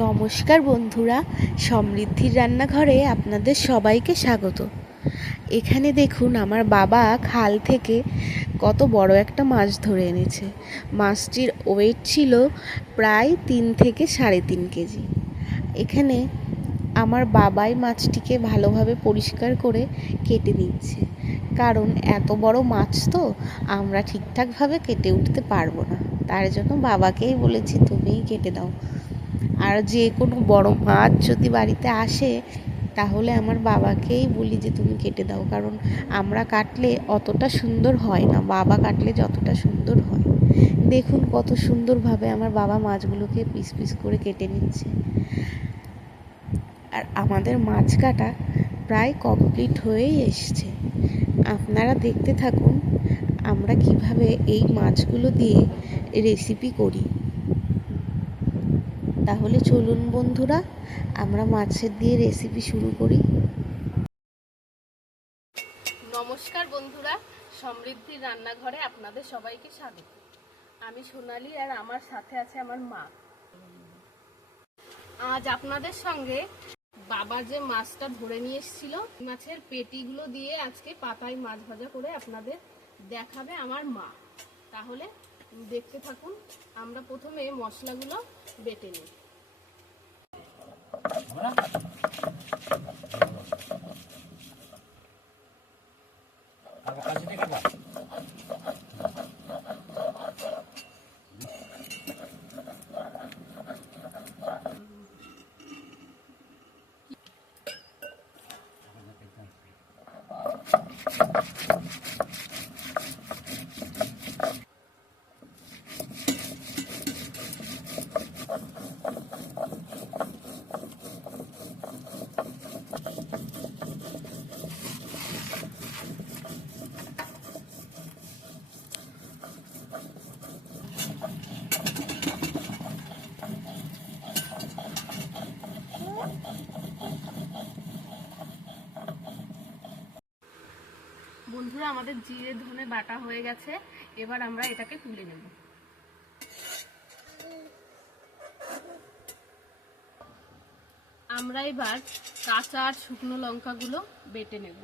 নমস্কার বন্ধুরা, সমৃদ্ধির রান্নাঘরে আপনাদের সবাইকে স্বাগত। এখানে দেখুন আমার বাবা খাল থেকে কত বড় একটা মাছ ধরে এনেছে। মাছটির ওয়েট ছিল প্রায় তিন থেকে সাড়ে তিন কেজি। এখানে আমার বাবাই মাছটিকে ভালোভাবে পরিষ্কার করে কেটে দিচ্ছে কারণ এত বড় মাছ তো আমরা ঠিকঠাকভাবে কেটে উঠতে পারব না। তার জন্য বাবাকেই বলেছি, তুমিই কেটে দাও। আর যে কোনো বড় মাছ যদি বাড়িতে আসে, তাহলে আমার বাবাকেই বলি যে তুমি কেটে দাও। কারণ আমরা কাটলে অতটা সুন্দর হয় না, বাবা কাটলে যতটা সুন্দর হয়। দেখুন কত সুন্দরভাবে আমার বাবা মাছগুলোকে পিস পিস করে কেটে নিচ্ছে। আর আমাদের মাছ কাটা প্রায় কমপ্লিট হয়েই এসছে। আপনারা দেখতে থাকুন আমরা কীভাবে এই মাছগুলো দিয়ে রেসিপি করি। তাহলে চলুন বন্ধুরা, আমরা মাছের দিয়ে রেসিপি শুরু করি। নমস্কার বন্ধুরা, সমৃদ্ধির রান্নাঘরে আপনাদের সবাইকে স্বাগত। আমি সোনালি আর আমার সাথে আছে আমার মা। আজ আপনাদের সঙ্গে বাবা যে মাছটা ধরে নিয়ে এসেছিল মাছের পেটিগুলো দিয়ে আজকে পাতায় মাছ ভাজা করে আপনাদের দেখাবে আমার মা। তাহলে দেখতে থাকুন, আমরা প্রথমে মশলাগুলো বেটে নিই বন্ধুরা, আমাদের জিরে ধনে বাটা হয়ে গেছে। এবার আমরা এটাকে তুলে নেব। আমরা এবার কাঁচা আর শুকনো লঙ্কাগুলো বেটে নেব।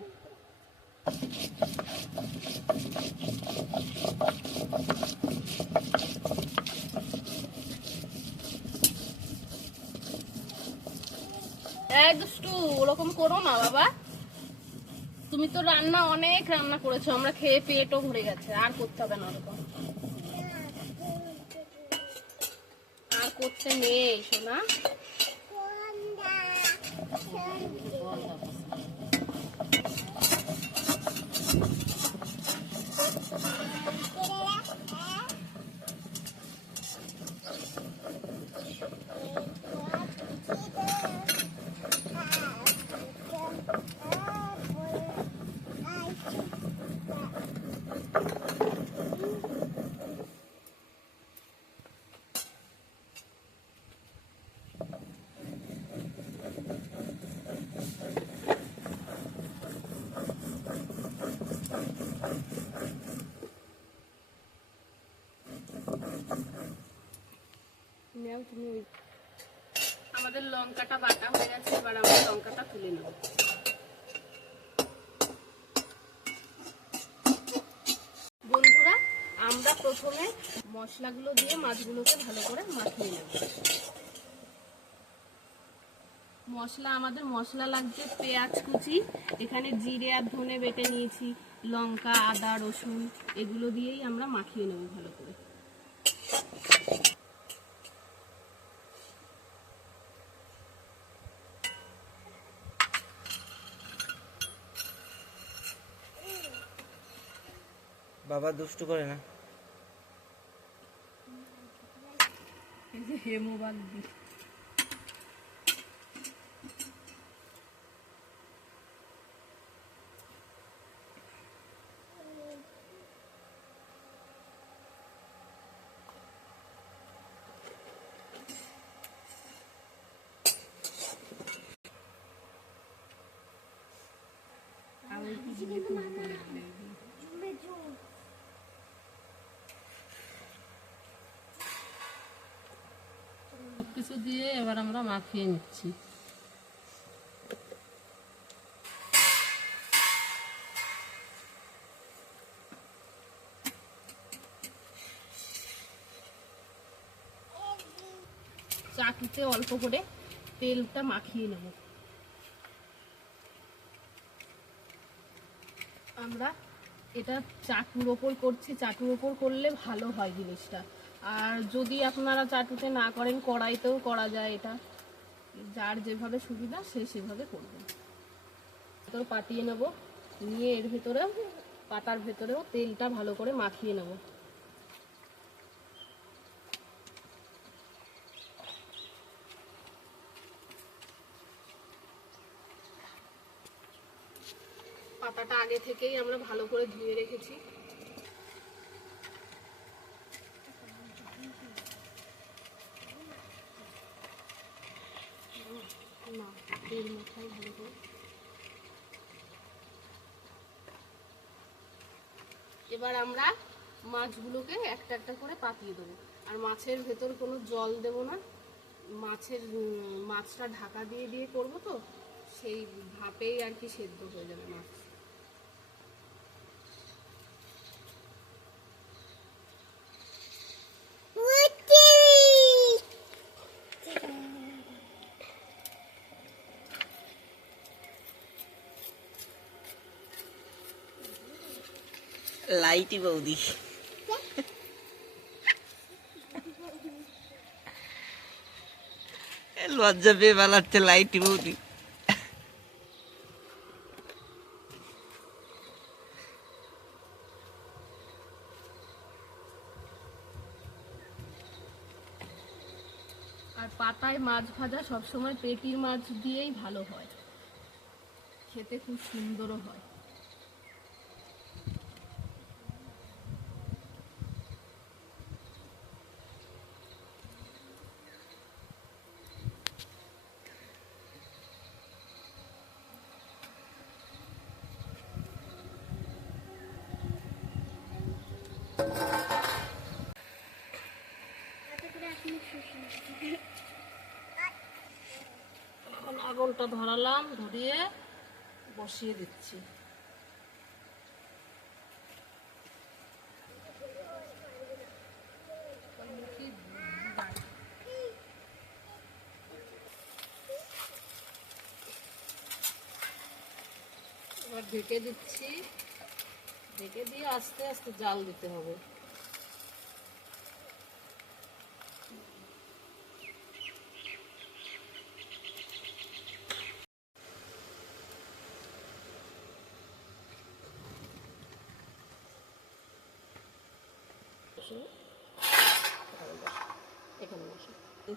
দুষ্টু, ওরকম করো না বাবা। তুমি তো রান্না, অনেক রান্না করেছ। আমরা খেয়ে পেটও ভরে গেছে। আর করতে হবে না ওরকম। আর করতে নেই, সোনা। নেও তুমি ওই আমাদের লঙ্কাটা বাটা হয়ে গেছে, এবার আমরা লঙ্কাটা তুলে নেব। বন্ধুরা, আমরা প্রথমে মশলাগুলো দিয়ে মাছগুলোকে ভালো করে মাখিয়ে নেব। মশলা, আমাদের মশলা লাগছে পেঁয়াজ কুচি, এখানে জিরে আর ধনে বেটে নিয়েছি, লঙ্কা, আদা, রসুন, এগুলো দিয়েই আমরা মাখিয়ে নেব ভালো করে। বাবা দুষ্টু করে না। এই যে হেমোবাগ দি আর ওই কি জিনিস কিছু দিয়ে এবার আমরা মাখিয়ে নিচ্ছি। চাটুতে অল্প করে তেলটা মাখিয়ে নেব। আমরা এটা চাটুর ওপর করছি, চাটুর ওপর করলে ভালো হয় জিনিসটা। আর যদি আপনারা চাটুতে না করেন, কড়াইতেও করা যায় এটা। যার যেভাবে সুবিধা, সে সেভাবে করবেন ভেতর পাতিয়ে নেব। নিয়ে এর ভেতরে, পাতার ভেতরেও তেলটা ভালো করে মাখিয়ে নেব। পাতাটা আগে থেকেই আমরা ভালো করে ধুয়ে রেখেছি না, তেল মাখাই ভালো করে। এবার আমরা মাছগুলোকে একটা একটা করে পাতিয়ে দেবো। আর মাছের ভেতর কোনো জল দেব না। মাছের মাছটা ঢাকা দিয়ে দিয়ে করব তো, সেই ভাপেই আর কি সেদ্ধ হয়ে যাবে মাছ। লাইটি বৌদি। লজ্জা পেয়ে বেলাচ্ছে লাইটি বৌদি। আর পাতায় মাছ ভাজা সবসময় পেটির মাছ দিয়েই ভালো হয়। খেতে খুব সুন্দরও হয়। এখন আগুনটা ধরালাম, ধরিয়ে বসিয়ে দিচ্ছি। এবার ঢেকে দিচ্ছি। ঢেকে দিয়ে আস্তে আস্তে জাল দিতে হবে। এই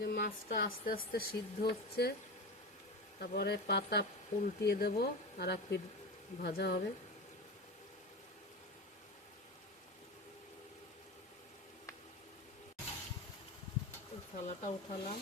যে মাছটা আস্তে আস্তে সিদ্ধ হচ্ছে তারপরে পাতা উল্টিয়ে দেব আর এক পিঠ ভাজা হবে। থালাটা উঠালাম।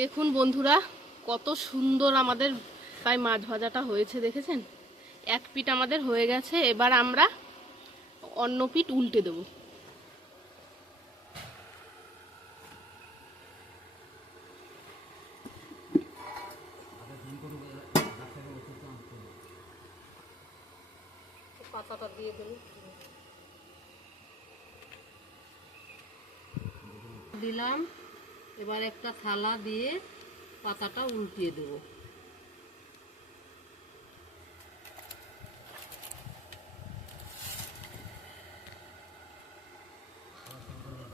দেখুন বন্ধুরা কত সুন্দর আমাদের তাই মাছ ভাজাটা হয়েছে দেখেছেন? এক পিঠ আমাদের হয়ে গেছে এবার আমরা অন্য পিঠ উল্টে দেবো। পাতাটা দিয়ে দিলাম। এবার একটা থালা দিয়ে পাতাটা উল্টিয়ে দেব।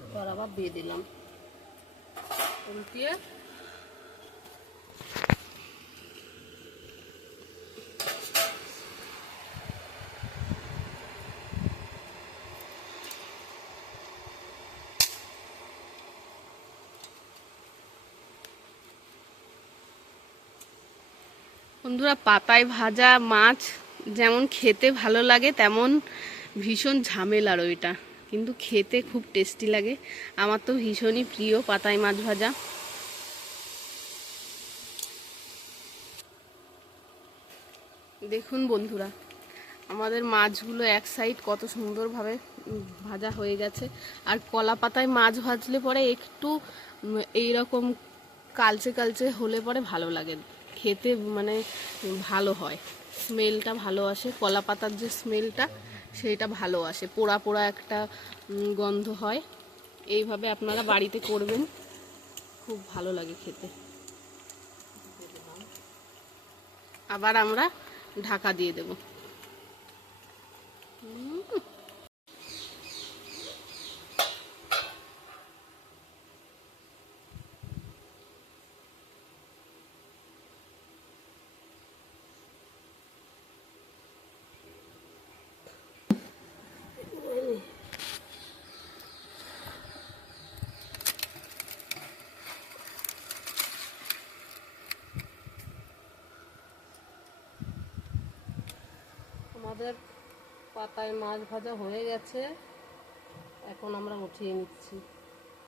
এবার আবার দিয়ে দিলাম। উল্টিয়ে বন্ধুরা পাতায় ভাজা মাছ যেমন খেতে ভালো লাগে, তেমন ভীষণ ঝামেলার ওইটা। কিন্তু খেতে খুব টেস্টি লাগে। আমার তো ভীষণই প্রিয় পাতায় মাছ ভাজা। দেখুন বন্ধুরা, আমাদের মাছগুলো এক সাইড কত সুন্দরভাবে ভাজা হয়ে গেছে। আর কলা পাতায় মাছ ভাজলে পরে একটু এইরকম কালচে কালচে হলে পরে ভালো লাগে। খেতে মানে ভালো হয়। স্মেলটা ভালো আসে কলা পাতার যে স্মেলটা, সেইটা ভালো আসে। পোড়া পোড়া একটা গন্ধ হয়। এইভাবে আপনারা বাড়িতে করবেন। খুব ভালো লাগে খেতে। আবার আমরা ঢাকা দিয়ে দেব। আমাদের পাতায় মাছ ভাজা হয়ে গেছে। এখন আমরা উঠিয়ে নিচ্ছি।